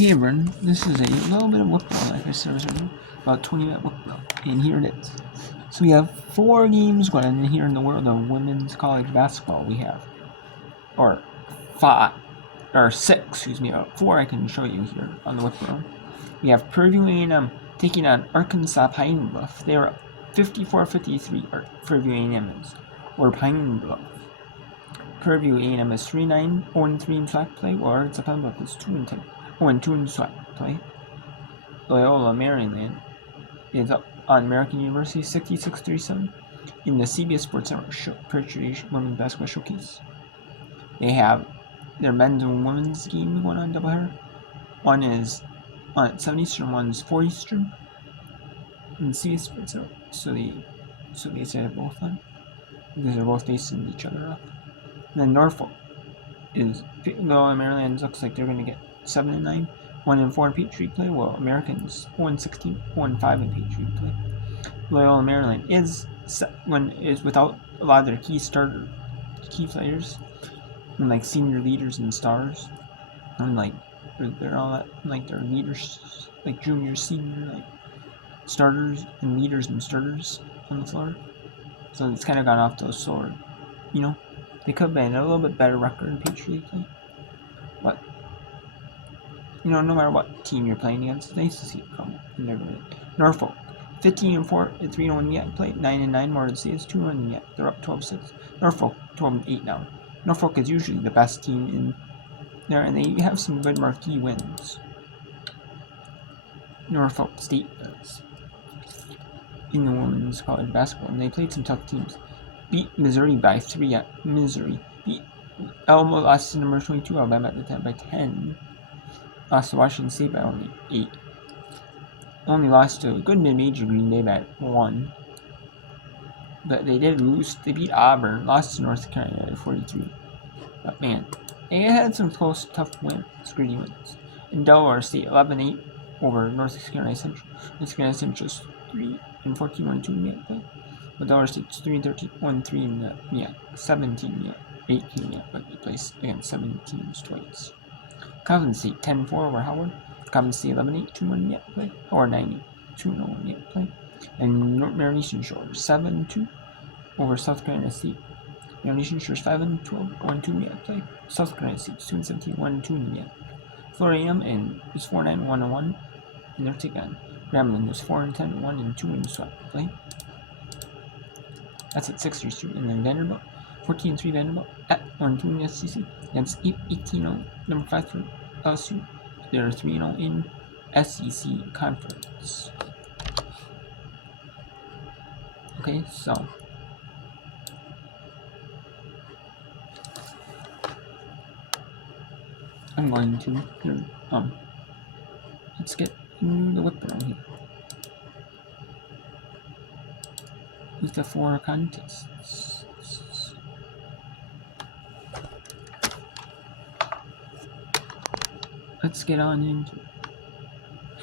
Hey everyone, this is a little bit of football, like I said earlier, about 20-minute football, and here it is. So we have 4 games going on here in the world of women's college basketball. We have, or 6, 4 I can show you here on the football. We have Purdue A&M taking on Arkansas Pine Bluff. They are 54-53, or Purdue A&M is, or Pine Bluff. Purdue A&M is 3-9, 0-3 in flag play, while Arkansas Pine Bluff is 2-10. 0-2 in swag play. Loyola Maryland is up on American University 66-37 in the CBS Sports Center Women's Basketball Showcase. They have their men's and women's game going on doubleheader. One is on at 7 Eastern, one is 4 Eastern in CBS Sports Center. So they set both on because they're both facing each other up. And then Norfolk is Loyola Maryland looks like they're going to get 7-9, 1-4 in Patriot play, while Americans 1-16, 1-5 in Patriot play. Loyola Maryland is without a lot of their key players, and like senior leaders and stars, and like they're all that, like their leaders, like junior, senior, like starters and leaders and starters on the floor. So it's kind of gone off those sore, they could have been a little bit better record in Patriot play, but. No matter what team you're playing against, it's nice to see it come. Norfolk, 15-4 at 3-1 yet. Play 9-9 more than CS 2-1 yet. They're up 12-6. Norfolk 12-8 now. Norfolk is usually the best team in there, and they have some good marquee wins. Norfolk State does in the women's college basketball, and they played some tough teams. Beat Missouri by 3 at Missouri. Beat Alamo, lost to number 22 Alabama at the time by 10. Lost to Washington State by only 8. Only lost to a good mid-major Green Bay by 1. But they did lose. They beat Auburn. Lost to North Carolina by 43. But man, they had some close, tough wins, gritty wins. In Delaware State, 11-8 over North Carolina Central. North Carolina Central's 3-14, 1-2 in the play. But Delaware State's 3-13, 1-3 in the 17 18 but they placed against 7 teams twice. Coppin State 10-4 over Howard. Coppin State 11-8, 2-1 yet play. Or 9-8, 2-1 yet play. And Maryland Eastern Shore 7-2 over South Carolina State. Maryland Eastern Shore 5-12, 1-2 yet play. South Carolina State 2-17, 1-2 in yet. Florida A&M and is 4-9, 1-1 in their take on. Grambling was 4-10, 1-2 in swap play. That's at 6 Eastern. And then Vanderbilt 14-3 Vanderbilt at 1-2 in the SEC against 18-0 number 5 for LSU. They're 3-0 in SEC conference. Okay, so I'm going to here. Let's get the whip around here. With the 4 contests. Let's get on into it.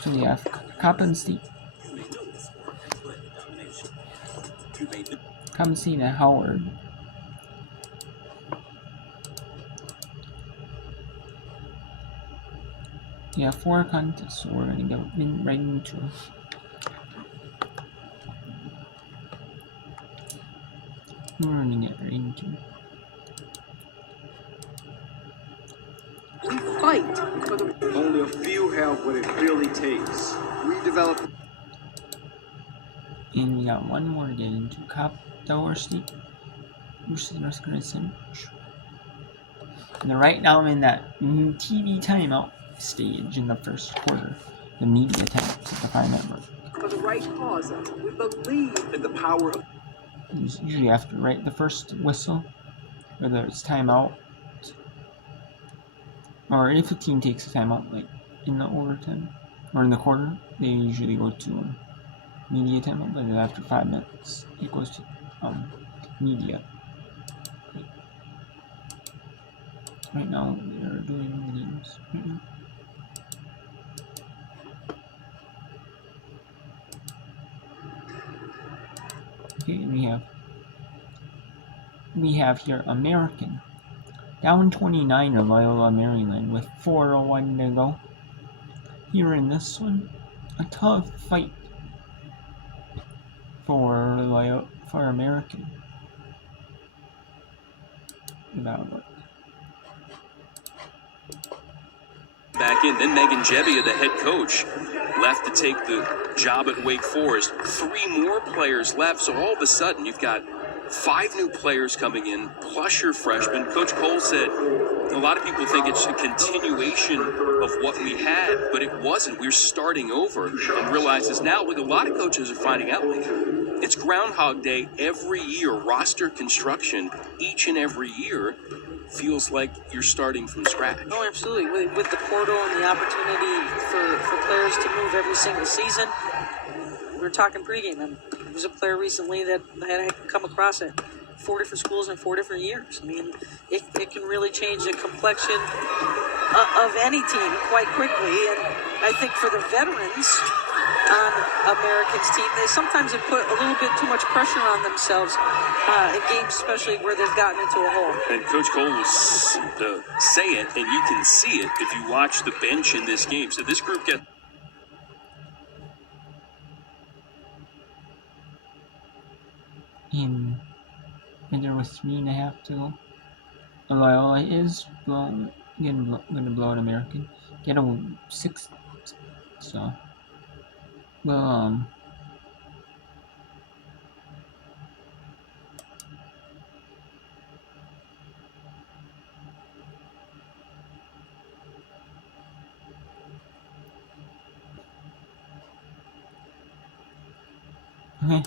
So we have Coppin State. Coppin State and Howard. We have 4 contests, so we're going to go right into it. We're going to get right into it. We fight for the... Only a few have what it really takes. We develop... And we got one more to get into. Delaware State versus North Carolina Central. And right now I'm in that TV timeout stage in the first quarter. The media attempts at the Fire Network. For the right cause, we believe in the power of... Usually after the first whistle, whether it's timeout, or if a team takes a timeout, like in the overtime or in the quarter, they usually go to media timeout. But after 5 minutes, it goes to media. Right now, they're doing the games. Right now. Okay, and we have here American down 29 to Loyola Maryland with 4:01 to go. here in this one. A tough fight for American. That'll work. Back in, then Megan Jebbia, the head coach, left to take the job at Wake Forest. 3 more players left, so all of a sudden you've got 5 new players coming in, plus your freshman. Coach Cole said a lot of people think it's a continuation of what we had, but it wasn't. We're starting over and realizes now, like a lot of coaches are finding out, it's Groundhog Day every year. Roster construction each and every year feels like you're starting from scratch. Oh, absolutely. With the portal and the opportunity for players to move every single season. We were talking pregame, and there was a player recently that I had come across at 4 different schools in 4 different years. I mean, it can really change the complexion of any team quite quickly. And I think for the veterans on Americans' team, they sometimes have put a little bit too much pressure on themselves in games, especially where they've gotten into a hole. And Coach Cole will say it, and you can see it if you watch the bench in this game. So this group gets... And there was 3.5 to go. Loyola is going to blow an American. Get a 6. So, well, okay.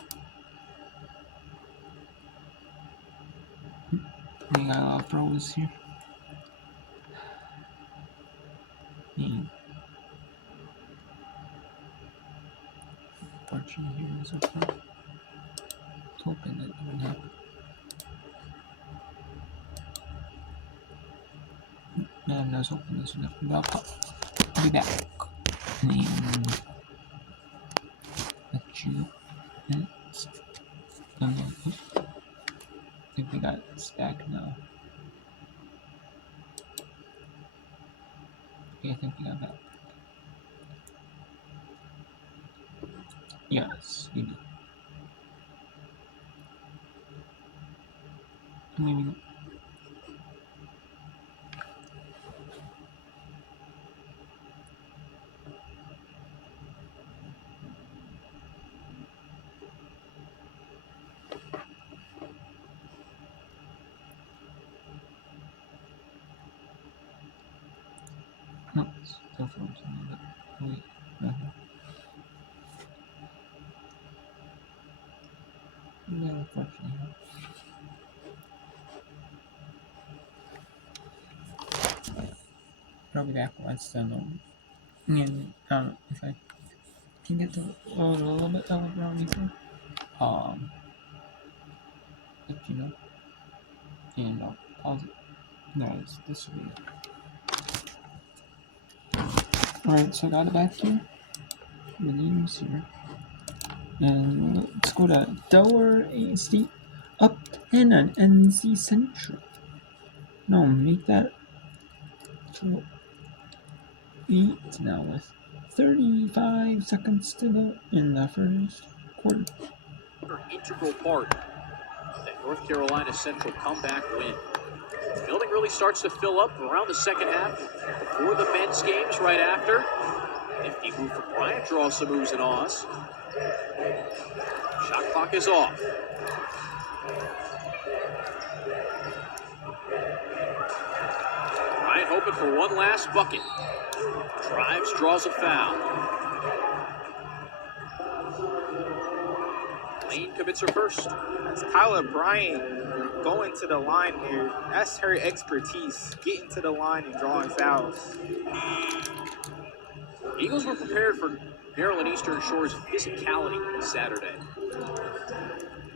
We got a lot of pros here. Fortune here is okay. Let's hoping that doesn't happen. And I was hoping this would happen, but I'll be back. And let you I think we got this back now. Okay, I think we got that. Yes, we do. Maybe. No, it's still frozen. Wait, no. No, unfortunately. Probably back once then. And if I can get to load a little bit of around before, if you know, and I'll pause it. No, this will be it. Alright, so I got it back here. The names here. And let's go to Delaware State up 10 on NC Central. No, make that 8 now with 35 seconds to go in the first quarter. An integral part of that North Carolina Central comeback win. The building really starts to fill up around the second half. Before the men's games, right after. Nifty move from Bryant, draws some oohs and ahs. Shot clock is off. Bryant hoping for one last bucket. Drives, draws a foul. Lane commits her first. That's Kyla Bryant going to the line here. That's her expertise, getting to the line and drawing fouls. Eagles were prepared for Maryland Eastern Shore's physicality Saturday,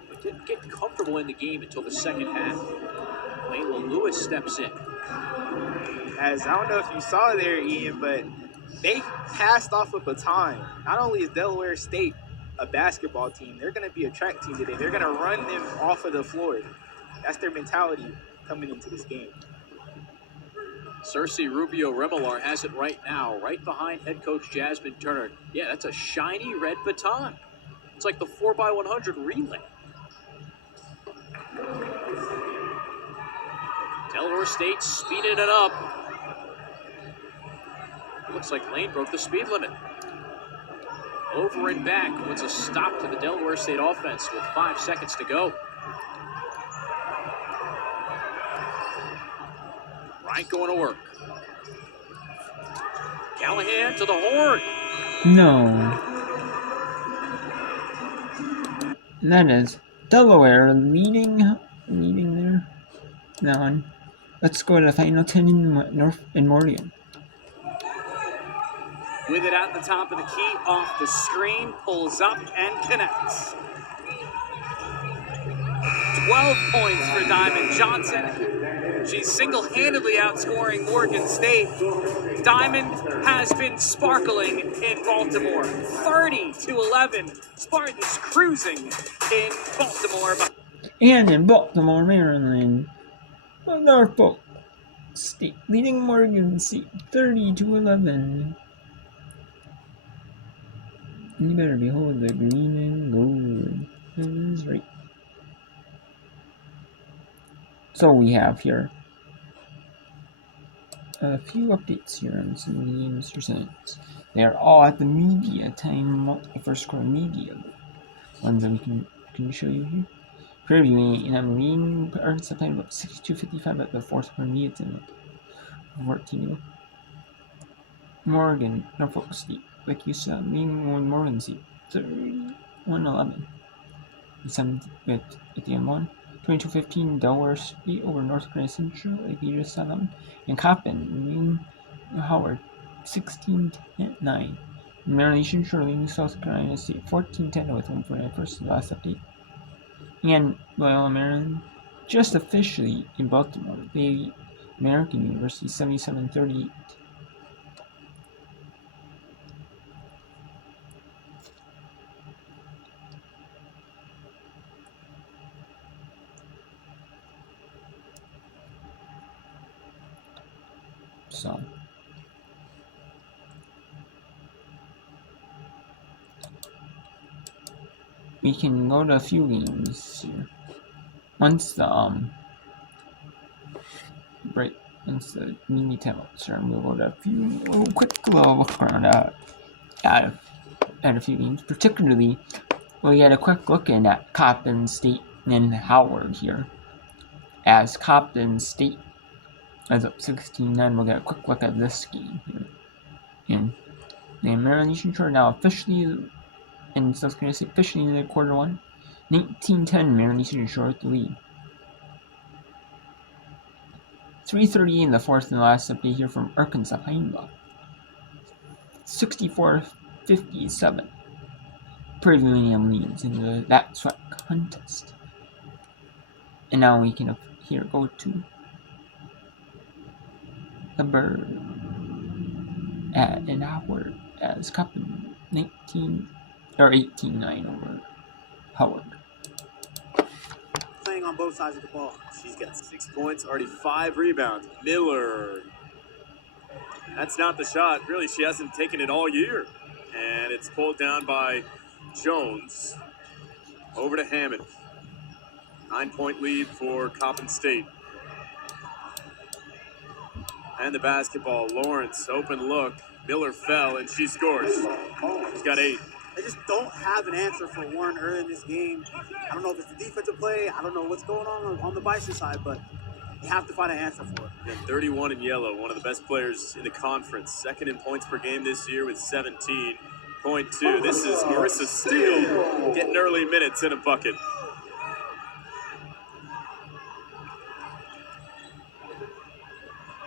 but didn't get comfortable in the game until the second half. Layla Lewis steps in. As I don't know if you saw there, Ian, but they passed off a baton. Not only is Delaware State a basketball team, they're going to be a track team today. They're going to run them off of the floor. That's their mentality coming into this game. Cersei Rubio Remolar has it right now, right behind head coach Jasmine Turner. Yeah, that's a shiny red baton. It's like the 4x100 relay. Delaware State speeding it up. Looks like Lane broke the speed limit. Over and back puts a stop to the Delaware State offense with 5 seconds to go. Bryant going to work. Callahan to the horn. No. And that is Delaware leading there. Now, let's go to the final 10 in Morgan. With it at the top of the key, off the screen, pulls up and connects. 12 points for Diamond Johnson. She's single-handedly outscoring Morgan State. Diamond has been sparkling in Baltimore. 30-11. Spartans cruising in Baltimore. And in Baltimore, Maryland, Norfolk State leading Morgan State 30-11. You better behold the green and gold. That is right. So we have here a few updates here on some of the games results. They're all at the media time, first quarter media ones that we can show you here. Previewing, and I'm leading Arkansas playing about 62-55 at the fourth quarter media time. 14. Morgan, Norfolk State, like you said, leading Morgan State 31-11. At the end one. 22-15 Delaware State over North Carolina Central, like you just saw them. And Coppin, Howard 16-9. Maryland Central leading South Carolina State 14-10 with 1:49 first and last update. And Loyola Maryland just officially in Baltimore. They beat American University 77-38. So we can go to a few games here. Once the mini tablets are, we'll go to a quick little look around at a few games. Particularly, we had a quick look in at Coppin State and Howard here. As Coppin State is up 16-9, we'll get a quick look at this game here. And Maryland Central now officially in South Carolina State officially in the quarter one. 19-10, Maryland Central with the lead. 3:30 in the fourth and last update here from Arkansas Pine Bluff. 64-57. Previewing leads in that sweat contest. And now we can here go to the Bird in Howard as Coppin 18-9 over Howard. Playing on both sides of the ball. She's got 6 points, already 5 rebounds. Miller. That's not the shot. Really, she hasn't taken it all year. And it's pulled down by Jones. Over to Hammond. 9-point lead for Coppin State. And the basketball, Lawrence, open look. Miller fell, and she scores. She's got 8. They just don't have an answer for Warren early in this game. I don't know if it's the defensive play. I don't know what's going on the Bison side, but you have to find an answer for it. And 31 in yellow, one of the best players in the conference. Second in points per game this year with 17.2. This is Marissa Steele getting early minutes in a bucket.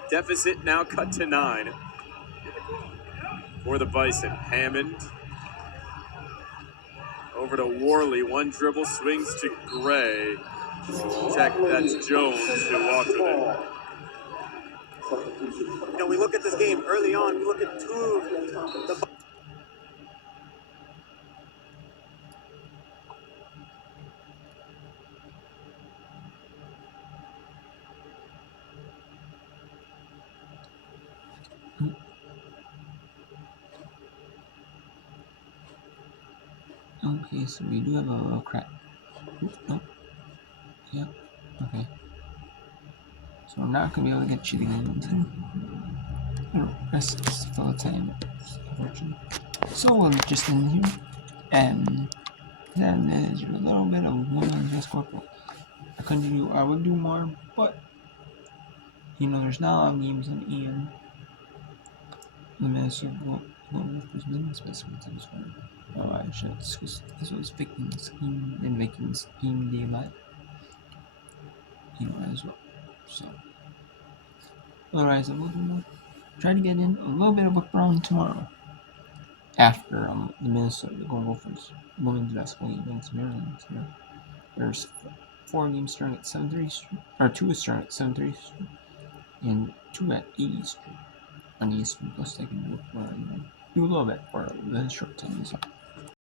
Deficit now cut to 9 for the Bison. Hammond over to Worley. One dribble, swings to Gray. Check, that's Jones who walked with it. You know, we look at this game early on. We look at two of the Okay, so we do have a little crack. Nope. Yep. Okay. So I'm not gonna be able to get you the game until rest is full time, unfortunately. So we'll just end here, and then there's a little bit of women's basketball. I would do more, but there's not a lot of games on EM. The Minnesota Golden men's basketball team is fine. Oh, I should discuss this was making scheme daylight, as well. So, otherwise, I will do more. Try to get in a little bit of a Brown tomorrow after the Minnesota Golden Gophers women's basketball game against Maryland. So there's 4 games starting at 7:30 Eastern, or 2 is starting at 7:30 Eastern, and 2 at 8 Eastern on ESPN Plus. I can do a little bit for the short time as well.